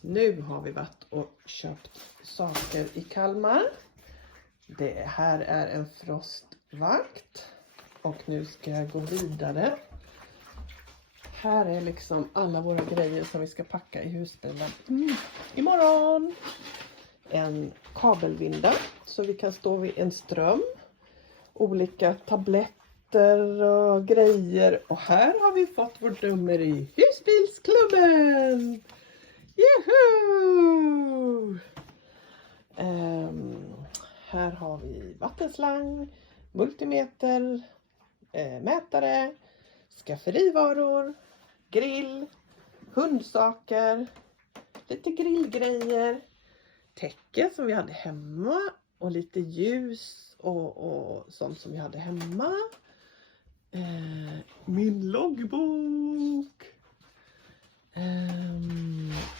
Nu har vi varit och köpt saker i Kalmar. Det här är en frostvakt. Och nu ska jag gå vidare. Här är liksom alla våra grejer som vi ska packa i husbilen imorgon. En kabelvinda så vi kan stå vid en ström. Olika tabletter och grejer. Och här har vi fått vårt nummer i husbilsklubben. Juhu! Här har vi vattenslang, multimeter, mätare, skafferivaror, grill, hundsaker, lite grillgrejer, täcke som vi hade hemma och lite ljus och sånt som vi hade hemma. Min loggbok.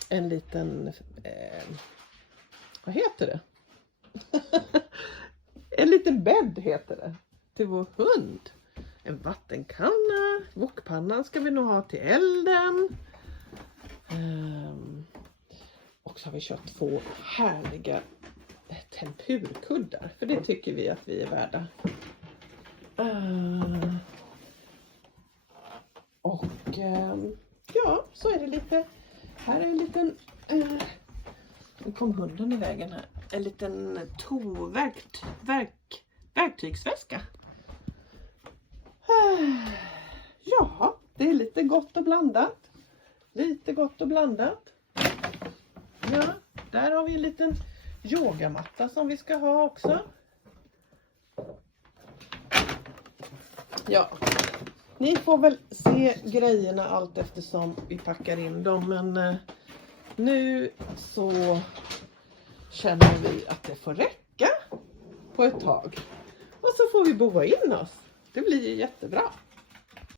En liten, vad heter det? En liten bädd heter det. Till vår hund. En vattenkanna. Wokpannan ska vi nog ha till elden. Och så har vi köpt 2 härliga tempurkuddar. För det tycker vi att vi är värda. Ja, så är det lite. Här är en liten. Nu kom hunden i vägen här. En liten verktygsväska. Ja, det är lite gott och blandat. Lite gott och blandat. Ja, där har vi en liten yogamatta som vi ska ha också. Ja, ni får väl se grejerna allt eftersom vi packar in dem. Men nu så känner vi att det får räcka på ett tag. Och så får vi boa in oss. Det blir ju jättebra.